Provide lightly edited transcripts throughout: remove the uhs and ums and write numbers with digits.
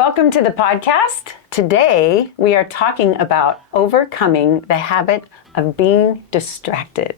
Welcome to the podcast. Today, we are talking about overcoming the habit of being distracted.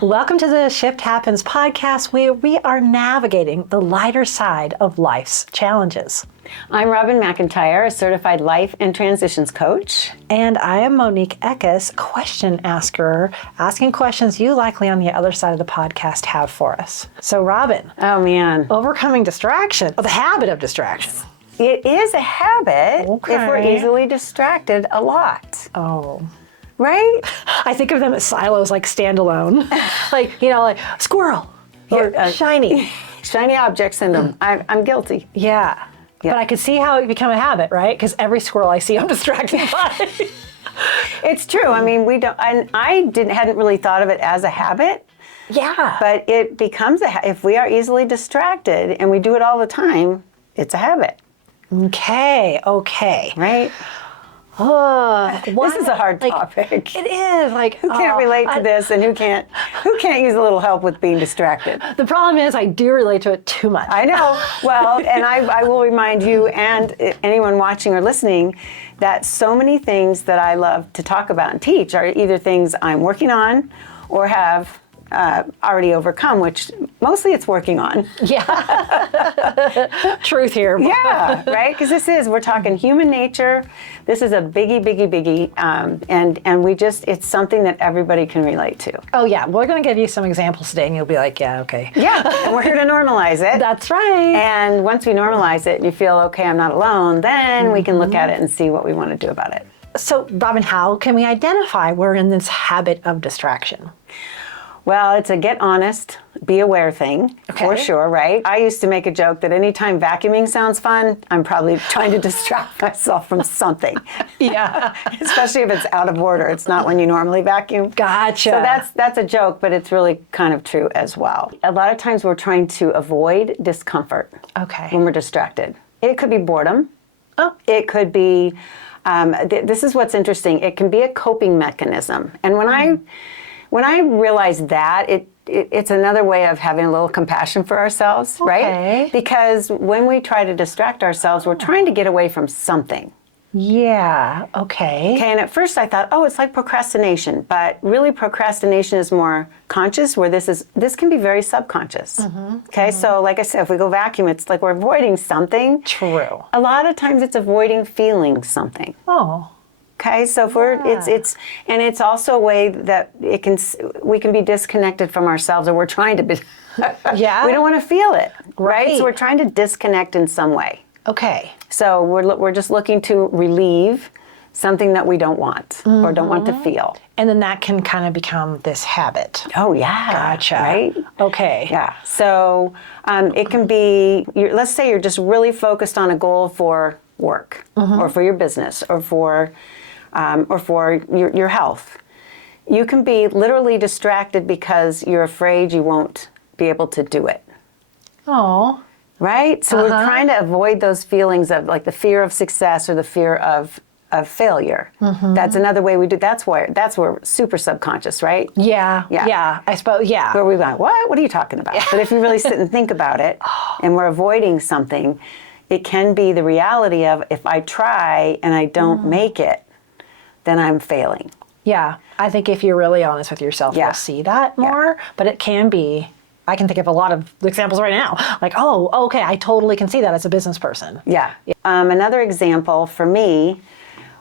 Welcome to the Shift Happens podcast, where we are navigating the lighter side of life's challenges. I'm Robin McIntyre, a certified life and transitions coach. And I am Monique Eckes, question asker, asking questions you likely on the other side of the podcast have for us. So Robin. Oh man. Overcoming distraction, or the habit of distraction. It is a habit if we're easily distracted a lot. Oh. Right? I think of them as silos, like standalone. like squirrel or shiny. Shiny object syndrome. I'm guilty. Yeah. But I could see how it become a habit, right? Because every squirrel I see, I'm distracted by. It's true. I mean, I hadn't really thought of it as a habit. Yeah. But it becomes if we are easily distracted and we do it all the time, it's a habit. Okay. Right? This is a hard topic. It is. Who can't relate to this, and who can't use a little help with being distracted? The problem is I do relate to it too much. I know. Well, and I will remind you and anyone watching or listening that so many things that I love to talk about and teach are either things I'm working on or have already overcome, which mostly it's working on. Yeah. Truth here. Yeah, right? Because we're talking human nature. This is a biggie. And it's something that everybody can relate to. Oh yeah, we're going to give you some examples today and you'll be like, yeah, okay. Yeah, and we're here to normalize it. That's right. And once we normalize it and you feel, okay, I'm not alone, then we can look at it and see what we want to do about it. So Robin, how can we identify we're in this habit of distraction? Well, it's a get honest, be aware thing, for sure, right? I used to make a joke that anytime vacuuming sounds fun, I'm probably trying to distract myself from something. Yeah. Especially if it's out of order. It's not when you normally vacuum. Gotcha. So that's a joke, but it's really kind of true as well. A lot of times we're trying to avoid discomfort when we're distracted. It could be boredom. Oh. It could be, this is what's interesting, it can be a coping mechanism. And when I realized that, it's another way of having a little compassion for ourselves, right? Because when we try to distract ourselves, we're trying to get away from something. Yeah, okay. And at first I thought, it's like procrastination, but really procrastination is more conscious, where this can be very subconscious. So like I said, if we go vacuum, it's like we're avoiding something. True. A lot of times it's avoiding feeling something. Oh. Okay, so it's also a way that we can be disconnected from ourselves, or we're trying to be. Yeah. We don't want to feel it, right? So we're trying to disconnect in some way. Okay. So we're just looking to relieve something that we don't want or don't want to feel. And then that can kind of become this habit. Oh yeah. Gotcha. Right? Okay. Yeah. So it can be. Let's say you're just really focused on a goal for work, or for your business, or for your health. You can be literally distracted because you're afraid you won't be able to do it. Oh. Right? So we're trying to avoid those feelings of like the fear of success or the fear of failure. That's another way we do. That's where super subconscious, right? Yeah. I suppose, yeah. Where we're going, what are you talking about? But if you really sit and think about it, and we're avoiding something, it can be the reality of, if I try and I don't make it, then I'm failing. Yeah, I think if you're really honest with yourself, you'll see that more. But it can be, I can think of a lot of examples right now. Like, okay, I totally can see that as a business person. Yeah. Another example for me,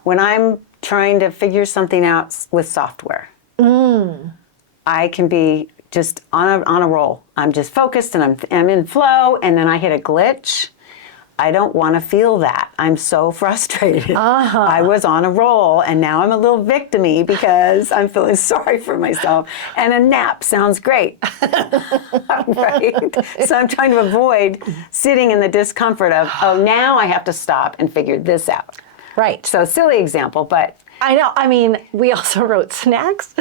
when I'm trying to figure something out with software, I can be just on a roll. I'm just focused and I'm in flow, and then I hit a glitch. I don't want to feel that. I'm so frustrated. I was on a roll, and now I'm a little victim-y because I'm feeling sorry for myself. And a nap sounds great, right? So I'm trying to avoid sitting in the discomfort of, now I have to stop and figure this out. Right. So silly example, but I know. I mean, we also wrote snacks.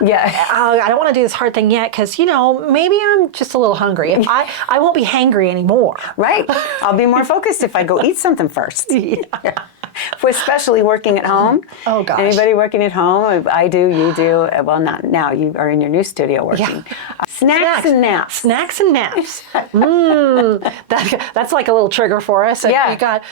Yeah. I don't want to do this hard thing yet because, maybe I'm just a little hungry. I won't be hangry anymore. Right. I'll be more focused if I go eat something first. Yeah. Especially working at home. Oh, gosh. Anybody working at home? I do, you do. Well, not now. You are in your new studio working. Yeah. Snacks and naps. Snacks and naps. That's like a little trigger for us. If Yeah. you got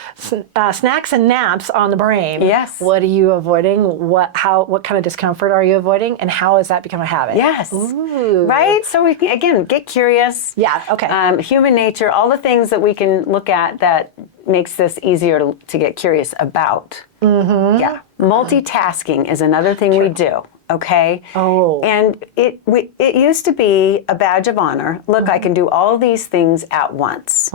snacks and naps on the brain. Yes. What are you avoiding? What kind of discomfort are you avoiding? And how has that become a habit? Yes. Ooh. Right? So we can, again, get curious. Yeah, okay. Human nature, all the things that we can look at that makes this easier to get curious about. Mm-hmm. Yeah. Multitasking is another thing we do. Okay. Oh. And it used to be a badge of honor. Look, I can do all these things at once.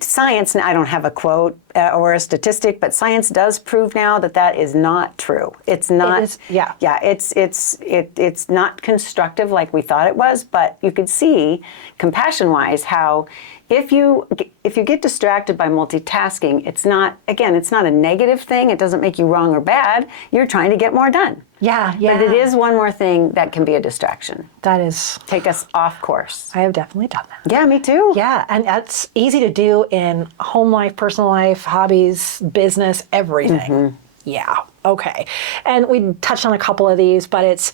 Science, and I don't have a quote or a statistic, but science does prove now that is not true. It's not. It is, yeah. Yeah. It's not constructive like we thought it was. But you could see, compassion-wise, how if you get distracted by multitasking, it's not a negative thing. It doesn't make you wrong or bad. You're trying to get more done. Yeah. But it is one more thing that can be a distraction. That is. Take us off course. I have definitely done that. Yeah, me too. Yeah, and that's easy to do in home life, personal life, hobbies, business, everything. Yeah, okay. And we touched on a couple of these, but it's,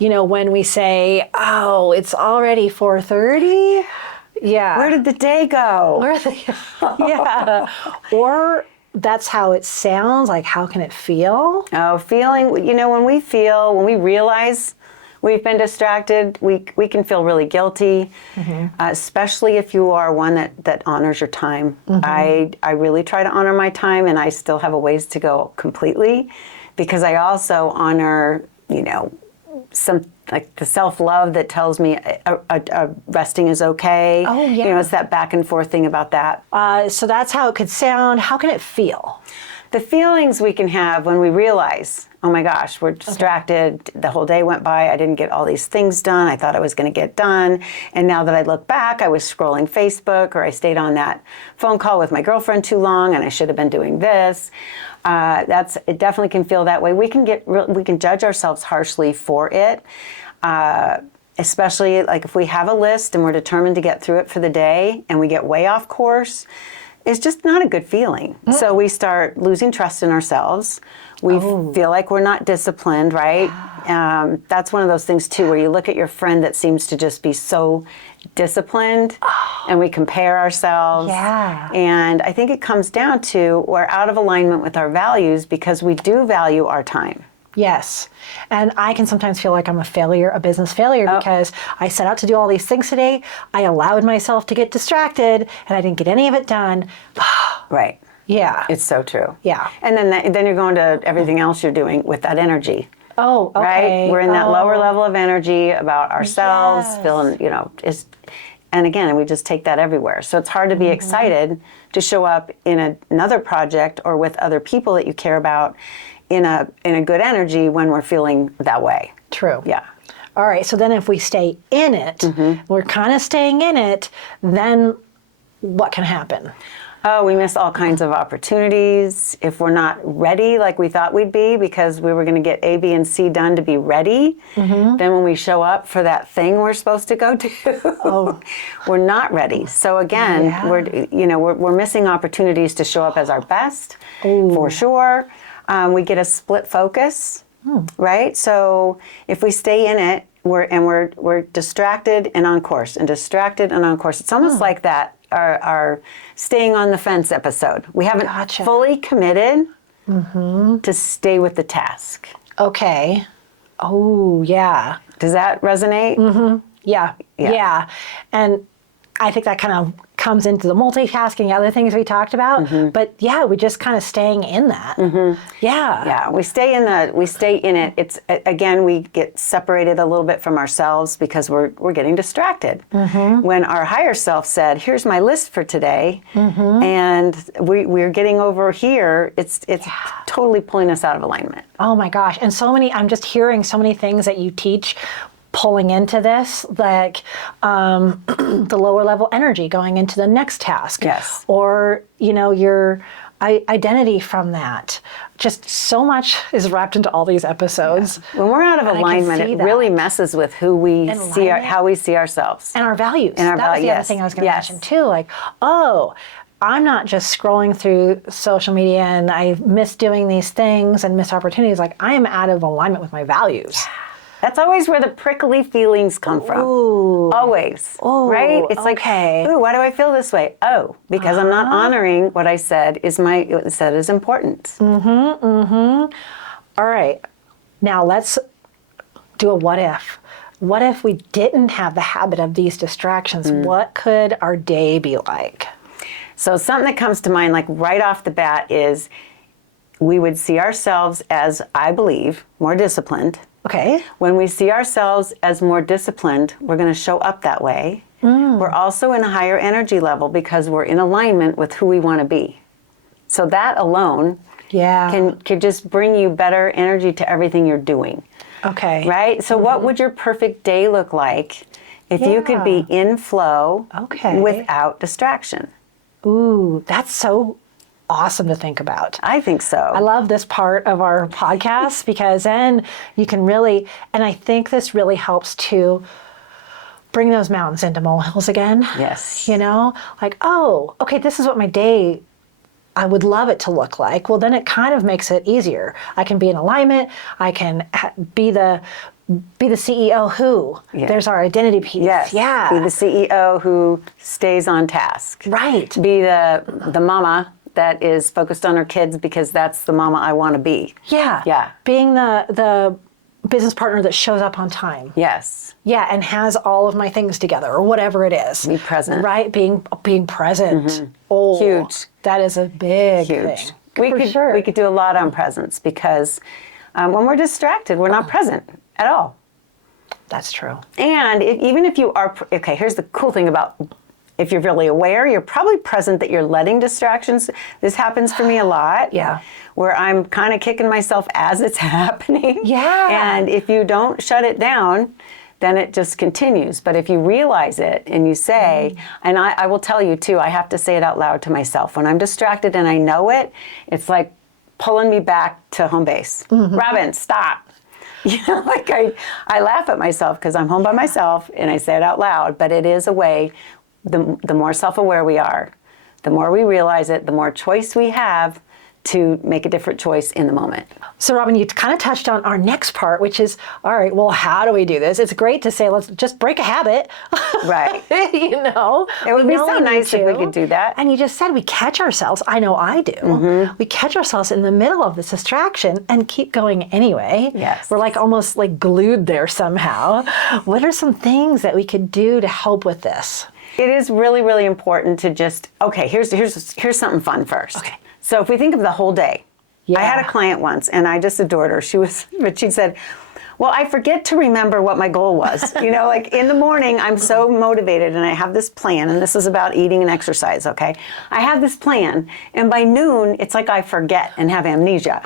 when we say, oh, it's already 4:30. Yeah. Where did the day go? Where are they? Yeah. Or that's how it sounds. Like, how can it feel? Oh, feeling, when we realize we've been distracted, we can feel really guilty, especially if you are one that honors your time. I really try to honor my time, and I still have a ways to go completely, because I also honor, some like the self-love that tells me resting is okay. Oh, yeah. It's that back and forth thing about that. So that's how it could sound. How can it feel? The feelings we can have when we realize, oh my gosh, we're distracted. The whole day went by. I didn't get all these things done. I thought I was going to get done. And now that I look back, I was scrolling Facebook, or I stayed on that phone call with my girlfriend too long, and I should have been doing this. It definitely can feel that way. We can judge ourselves harshly for it. Especially like if we have a list and we're determined to get through it for the day and we get way off course, it's just not a good feeling. So we start losing trust in ourselves. We feel like we're not disciplined, right? That's one of those things too, where you look at your friend that seems to just be so disciplined, and we compare ourselves. Yeah. And I think it comes down to we're out of alignment with our values because we do value our time. Yes. And I can sometimes feel like I'm a business failure, because I set out to do all these things today. I allowed myself to get distracted, and I didn't get any of it done. Right. Yeah. It's so true. Yeah. And then you're going to everything else you're doing with that energy. Oh, okay. Right? We're in that lower level of energy about ourselves, Yes. feeling, and again, we just take that everywhere. So it's hard to be excited to show up in another project or with other people that you care about in a good energy when we're feeling that way. True. Yeah. All right. So then if we stay in it, we're kind of staying in it, then what can happen? Oh, we miss all kinds of opportunities if we're not ready like we thought we'd be, because we were going to get A, B, and C done to be ready. Then when we show up for that thing we're supposed to go do, we're not ready. So again, we're missing opportunities to show up as our best, for sure. We get a split focus, right? So if we stay in it, we're distracted and on course, and distracted and on course. It's almost like that. Our staying on the fence episode. We haven't fully committed to stay with the task. Okay. Oh, yeah. Does that resonate? Yeah. And I think that kind of comes into the multitasking, other things we talked about. But yeah, we're just kind of staying in that. Yeah. We stay in it. It's again, we get separated a little bit from ourselves because we're getting distracted. When our higher self said, "Here's my list for today," and we're getting over here, it's totally pulling us out of alignment. Oh my gosh. And I'm just hearing so many things that you teach pulling into this, like the lower level energy going into the next task. Yes. Or, your identity from that. Just so much is wrapped into all these episodes. When we're out of alignment, it really messes with who we see, how we see ourselves. And our values. And our that was the other yes. thing I was going to mention too. Like, oh, I'm not just scrolling through social media and I miss doing these things and miss opportunities. Like, I am out of alignment with my values. That's always where the prickly feelings come from. Ooh. Always. Right? It's okay. like, ooh, why do I feel this way? Oh, because I'm not honoring what I said is important. All right. Now let's do a what if. What if we didn't have the habit of these distractions? What could our day be like? So something that comes to mind, like right off the bat, is we would see ourselves as, I believe, more disciplined. Okay. When we see ourselves as more disciplined, we're going to show up that way. We're also in a higher energy level because we're in alignment with who we want to be. So that alone can just bring you better energy to everything you're doing. Okay. Right? So what would your perfect day look like if you could be in flow without distraction? Ooh, that's so awesome to think about. I think so. I love this part of our podcast because then you can really, and I think this really helps to bring those mountains into molehills again. Yes. You know, like, oh, okay, this is what my day, I would love it to look like. Well, then it kind of makes it easier. I can be in alignment. I can be the CEO who. Yeah. There's our identity piece. Yes. Yeah. Be the CEO who stays on task. Right. Be the mama that is focused on her kids because that's the mama I want to be. Yeah. Yeah. Being the business partner that shows up on time. Yes. Yeah, and has all of my things together or whatever it is. Be present. Right? Being present. Oh, Huge. That is a big Huge. thing. We could do a lot on presence because when we're distracted, we're not present at all. That's true. And even if you are, okay, here's the cool thing about if you're really aware, you're probably present that you're letting distractions. This happens for me a lot. Yeah. Where I'm kind of kicking myself as it's happening. Yeah. And if you don't shut it down, then it just continues. But if you realize it and you say, and I will tell you too, I have to say it out loud to myself. When I'm distracted and I know it, it's like pulling me back to home base. Robin, stop. You know, like I laugh at myself because I'm home by myself and I say it out loud, but it is a way, the more self-aware we are, the more we realize it, the more choice we have to make a different choice in the moment. So Robin, you kind of touched on our next part, which is, all right, well, how do we do this? It's great to say, let's just break a habit. Right. You know? It would be so nice if we could do that. And you just said we catch ourselves, I know I do, we catch ourselves in the middle of this distraction and keep going anyway. Yes. We're like almost like glued there somehow. What are some things that we could do to help with this? It is really, really important to just, okay, here's something fun first. Okay. So if we think of the whole day, I had a Yeah. client once and I just adored her. But she said, well, I forget to remember what my goal was. You know, like in the morning, I'm so motivated and I have this plan, and this is about eating and exercise, okay? I have this plan, and by noon, it's like I forget and have amnesia.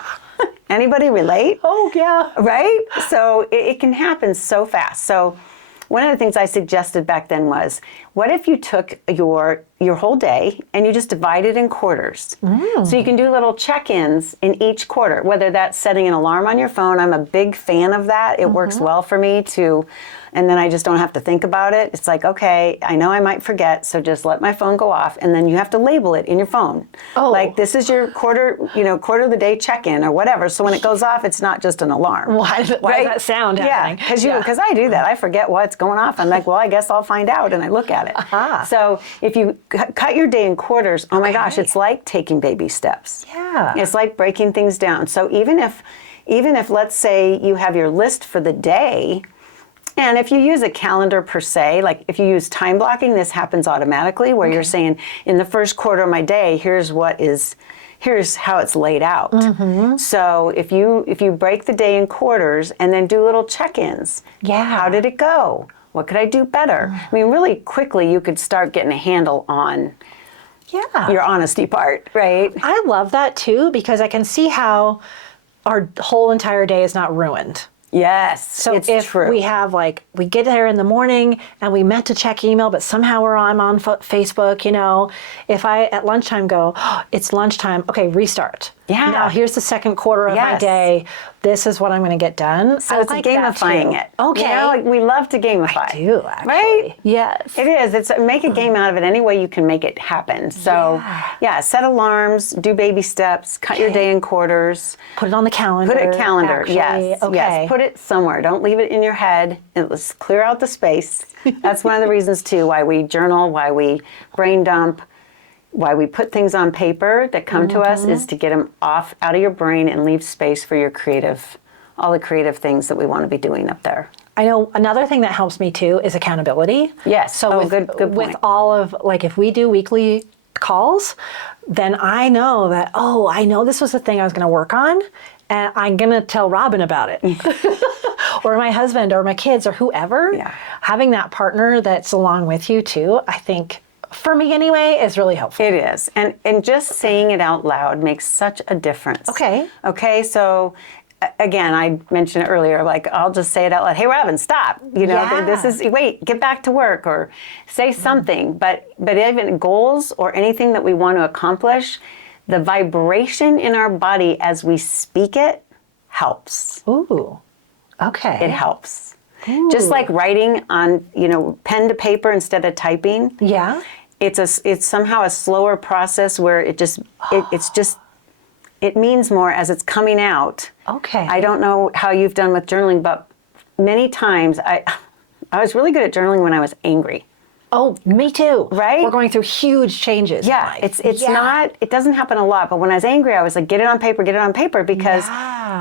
Anybody relate? Oh, yeah. Right? So it can happen so fast. So one of the things I suggested back then was, what if you took your whole day and you just divide it in quarters? So you can do little check-ins in each quarter, whether that's setting an alarm on your phone. I'm a big fan of that. It works well for me to, and then I just don't have to think about it. It's like, okay, I know I might forget, so just let my phone go off, and then you have to label it in your phone. Oh. Like, this is your quarter of the day check-in or whatever. So when it goes off, it's not just an alarm. Why does that sound happening? Yeah, because I do that. I forget what's going off. I'm like, well, I guess I'll find out, and I look at it. So if you cut your day in quarters, oh my gosh, it's like taking baby steps. Yeah. It's like breaking things down. So even if let's say you have your list for the day, and if you use a calendar per se, like if you use time blocking, this happens automatically where you're saying, in the first quarter of my day, here's how it's laid out. So if you break the day in quarters and then do little check-ins. Yeah. How did it go? What could I do better? I mean, really quickly you could start getting a handle on your honesty part, right? I love that too, because I can see how our whole entire day is not ruined. Yes, So it's if true. we have we get there in the morning and we meant to check email, but somehow I'm on Facebook, you know, if I at lunchtime go, oh, it's lunchtime, okay, restart. Yeah. Now here's the second quarter of my Yes. day. This is what I'm going to get done. So it's gamifying it. Okay. You know, like we love to gamify. I do, actually. Right? Yes. It is. It's make a game out of it any way you can make it happen. So yeah, set alarms, do baby steps, cut your day in quarters. Put it on the calendar. Put it calendar. Actually. Yes. Okay. Yes. Put it somewhere. Don't leave it in your head. Let's clear out the space. That's one of the reasons too why we journal, why we brain dump, why we put things on paper that come to us is to get them off out of your brain and leave space for your creative, all the creative things that we want to be doing up there. I know another thing that helps me too is accountability. Yes. So good point. with all of, like, if we do weekly calls, then I know that, I know this was the thing I was going to work on, and I'm going to tell Robin about it. Or my husband or my kids or whoever. Yeah. Having that partner that's along with you too, I think, for me anyway, is really helpful. It is. And just saying it out loud makes such a difference. Okay. Okay, so again, I mentioned it earlier, like I'll just say it out loud. Hey, Robin, stop. You know, wait, get back to work or say something. But even goals or anything that we want to accomplish, the vibration in our body as we speak it helps. Ooh, okay. It helps. Just like writing on, pen to paper instead of typing. Yeah. It's somehow a slower process where it means more as it's coming out. Okay. I don't know how you've done with journaling, but many times I was really good at journaling when I was angry. Oh, me too. Right? We're going through huge changes. Yeah, in life. it doesn't happen a lot, but when I was angry, I was like, get it on paper, because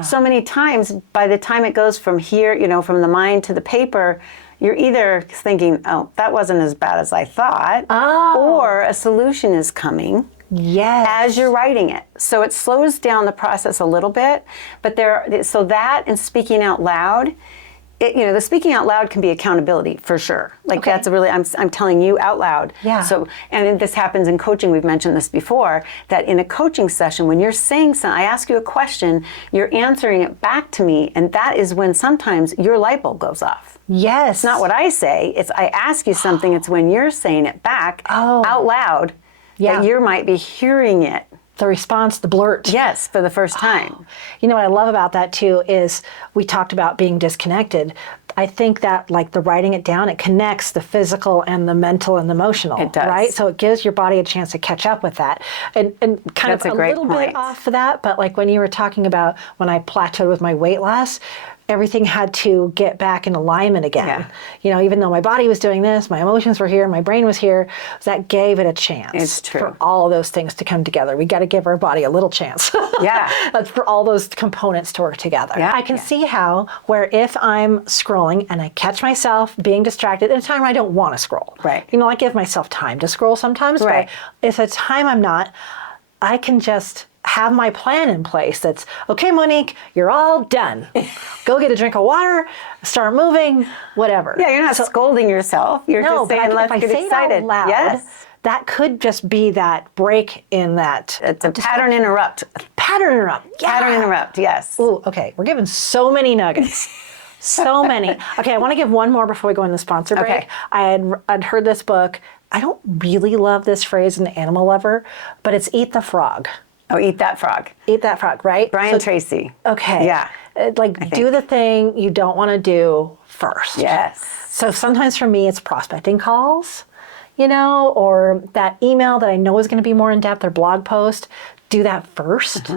so many times by the time it goes from here, from the mind to the paper, you're either thinking, oh, that wasn't as bad as I thought, or a solution is coming. Yes. As you're writing it. So it slows down the process a little bit, but so that and speaking out loud, the speaking out loud can be accountability for sure. Like that's I'm telling you out loud. Yeah. So, and this happens in coaching, we've mentioned this before, that in a coaching session, when you're saying something, I ask you a question, you're answering it back to me, and that is when sometimes your light bulb goes off. Yes. It's not what I say, it's I ask you something, it's when you're saying it back out loud that you might be hearing it. The response, the blurt. Yes, for the first time. You know what I love about that too is we talked about being disconnected. I think that like the writing it down, it connects the physical and the mental and the emotional. It does. Right? So it gives your body a chance to catch up with that. And kind That's of a a great little point. bit off of that, but like when you were talking about when I plateaued with my weight loss, everything had to get back in alignment again. Yeah. Even though my body was doing this, my emotions were here, my brain was here, that gave it a chance. It's true. For all of those things to come together. We got to give our body a little chance. Yeah. That's for all those components to work together. Yeah. I can see how, where if I'm scrolling and I catch myself being distracted at a time where I don't want to scroll. Right. I give myself time to scroll sometimes, Right. but if it's time I'm not, I can just have my plan in place that's, okay, Monique, you're all done. Go get a drink of water, start moving, whatever. Yeah, you're not scolding yourself. You're just saying, if let's I get say excited. it out loud, Yes. that could just be that break in that. It's a pattern interrupt. Pattern interrupt. Yeah. Pattern interrupt, yes. Ooh, okay. We're giving so many nuggets. So many. Okay, I want to give one more before we go in the sponsor break. Okay. I'd heard this book. I don't really love this phrase in Animal Lover, but it's eat the frog. Oh, eat that frog. Eat that frog, right? Brian Tracy. Okay. Yeah. Do the thing you don't want to do first. Yes. So sometimes for me, it's prospecting calls, or that email that I know is going to be more in depth or blog post. Do that first.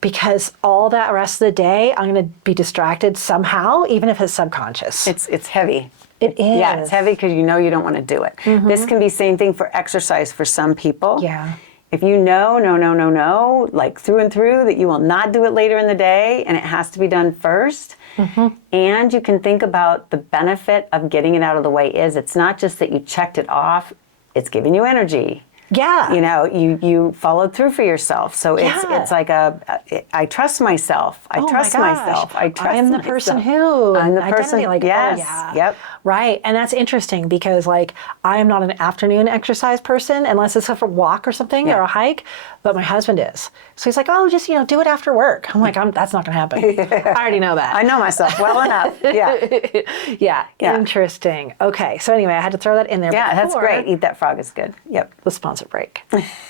Because all that rest of the day, I'm going to be distracted somehow, even if it's subconscious. It's heavy. It is. Yeah, it's heavy because you don't want to do it. This can be same thing for exercise for some people. Yeah. If you know, like through and through, that you will not do it later in the day and it has to be done first, and you can think about the benefit of getting it out of the way it's not just that you checked it off, it's giving you energy. Yeah. You followed through for yourself. So Yeah. it's like I trust myself. I trust myself. I trust I am the myself. person who. I'm the person. identity, like, yes. oh, yeah. Yep. Right. And that's interesting because like I am not an afternoon exercise person unless it's a walk or something or a hike, but my husband is. So he's like, oh, just, do it after work. I'm like, that's not going to happen. I already know that. I know myself well enough. Yeah. Yeah. Interesting. Okay. So anyway, I had to throw that in there. Yeah, that's great. Eat That Frog is good. Yep. The sponsor break.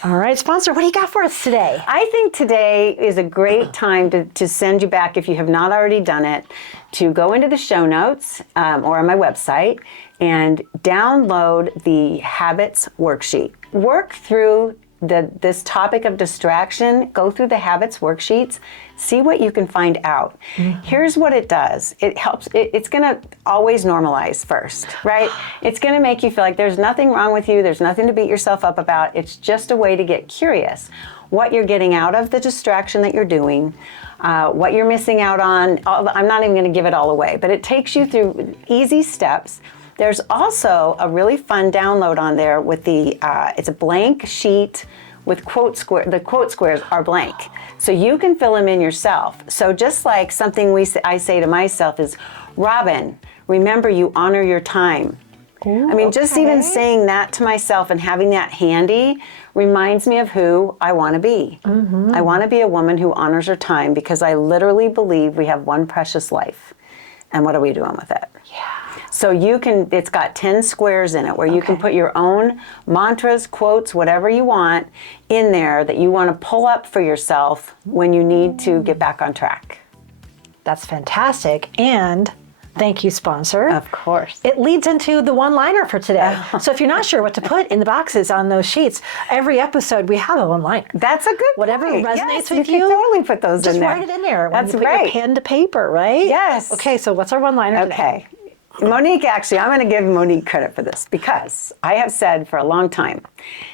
All right, sponsor, what do you got for us today? I think today is a great time to send you back, if you have not already done it, to go into the show notes or on my website and download the habits worksheet. Work through this topic of distraction, go through the habits worksheets, see what you can find out. Here's what it does. It helps, it's gonna always normalize first, right? It's gonna make you feel like there's nothing wrong with you, there's nothing to beat yourself up about. It's just a way to get curious. What you're getting out of the distraction that you're doing, what you're missing out on. I'm not even gonna give it all away, but it takes you through easy steps. There's also a really fun download on there with it's a blank sheet with quote square. The quote squares are blank, so you can fill them in yourself. So just like something I say to myself is, Robin, remember you honor your time. Ooh, I mean, just even saying that to myself and having that handy reminds me of who I want to be. I want to be a woman who honors her time because I literally believe we have one precious life. And what are we doing with it? Yeah. So it's got 10 squares in it where you can put your own mantras, quotes, whatever you want in there that you want to pull up for yourself when you need to get back on track. That's fantastic. And thank you, sponsor. Of course. It leads into the one-liner for today. So if you're not sure what to put in the boxes on those sheets, every episode we have a one-liner. That's a good Whatever point. resonates Yes, with you. you, Can totally put those just in there. write it in there. That's when you put right. your pen to paper, right? Yes. Okay, so what's our one-liner today? Okay. Monique, actually, I'm going to give Monique credit for this because I have said for a long time,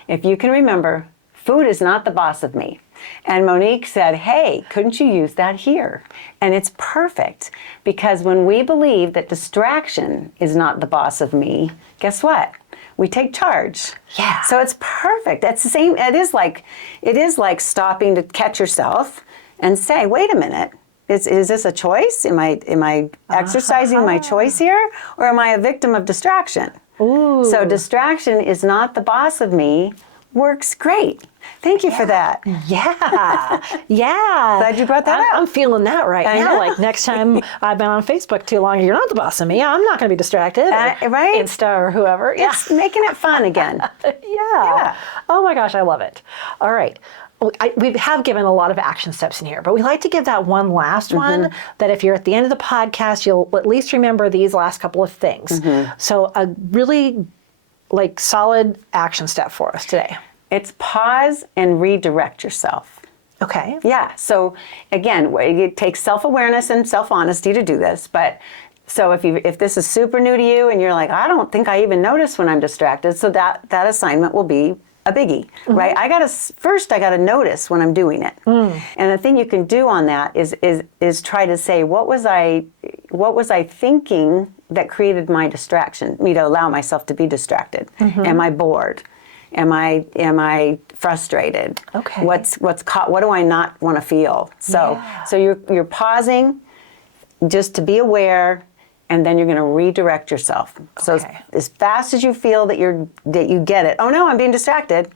if you can remember, food is not the boss of me. And Monique said, hey, couldn't you use that here? And it's perfect because when we believe that distraction is not the boss of me, guess what? We take charge. Yeah. So it's perfect. It's the same. It is like stopping to catch yourself and say, wait a minute. Is this a choice? Am I exercising my choice here? Or am I a victim of distraction? Ooh. So distraction is not the boss of me works great. Thank you for that. Yeah. Yeah. Glad you brought that up. I'm feeling that right I now. know. Like next time I've been on Facebook too long, you're not the boss of me. I'm not going to be distracted. Or right? Insta or whoever. Yeah. It's making it fun again. Yeah. Oh my gosh, I love it. All right. Well, we have given a lot of action steps in here, but we like to give that one last one that if you're at the end of the podcast, you'll at least remember these last couple of things. So a really solid action step for us today. It's pause and redirect yourself. Okay. Yeah. So again, it takes self-awareness and self-honesty to do this, but so if this is super new to you and you're like, I don't think I even notice when I'm distracted, so that assignment will be a biggie, right? I gotta notice when I'm doing it. And the thing you can do on that is try to say, what was I thinking that created my distraction, me to allow myself to be distracted? Am I bored? Am I frustrated? Okay. What do I not want to feel? So you're pausing just to be aware, and then you're going to redirect yourself. So as fast as you feel that you get it, oh no, I'm being distracted,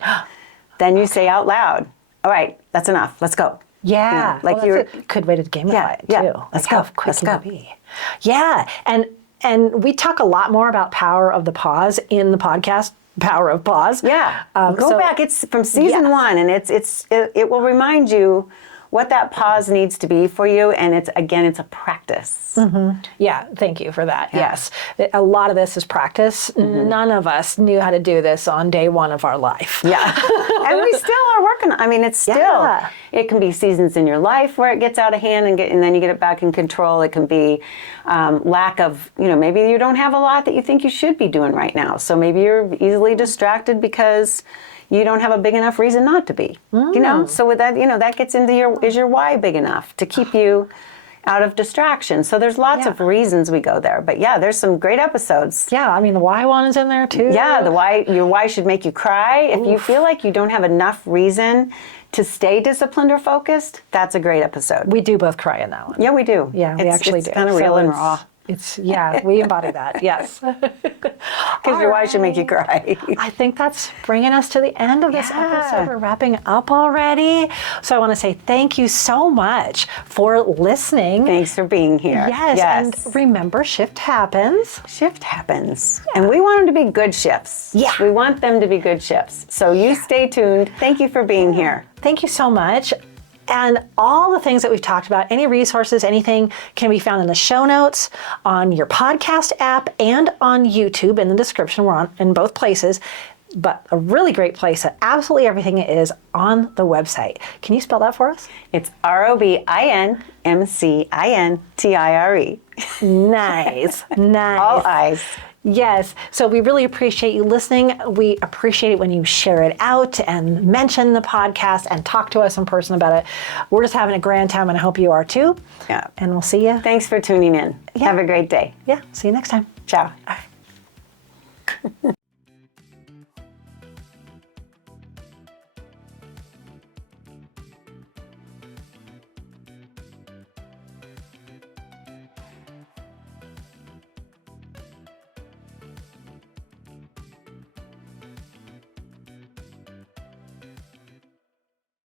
then you say out loud, all right, that's enough, let's go. Yeah. Like that's a good way to gamify it too. Yeah. Let's go. How quick Let's can go. it be? Yeah. And we talk a lot more about power of the pause in the podcast, Power of Pause. Yeah. Go back. It's from season 1, and it will remind you what that pause needs to be for you, and it's a practice. Yeah, thank you for that. Yes. A lot of this is practice. None of us knew how to do this on day 1 of our life. Yeah. And we still are working. I mean, it's still, it can be seasons in your life where it gets out of hand and then you get it back in control. It can be lack of, maybe you don't have a lot that you think you should be doing right now. So maybe you're easily distracted because you don't have a big enough reason not to be, So with that, that gets into is your why big enough to keep you out of distraction? So there's lots of reasons we go there, but there's some great episodes. Yeah, I mean the why one is in there too. Yeah, your why should make you cry. If you feel like you don't have enough reason to stay disciplined or focused, that's a great episode. We do both cry in that one. Yeah, we do. Yeah, we actually do. It's kind of real and raw. We embody that. Yes. Because your wife should make you cry. I think that's bringing us to the end of this episode. We're wrapping up already. So I want to say thank you so much for listening. Thanks for being here. Yes. And remember, shift happens. Shift happens. And we want them to be good shifts. Yeah. We want them to be good shifts. So you stay tuned. Thank you for being here. Thank you so much. And all the things that we've talked about, any resources, anything can be found in the show notes, on your podcast app, and on YouTube in the description. We're on in both places. But a really great place that absolutely everything is on the website. Can you spell that for us? It's ROBINMCINTIRE. Nice. Nice. All eyes. Yes. So we really appreciate you listening. We appreciate it when you share it out and mention the podcast and talk to us in person about it. We're just having a grand time, and I hope you are too. Yeah. And we'll see you. Thanks for tuning in. Yeah. Have a great day. Yeah. See you next time. Ciao. All right.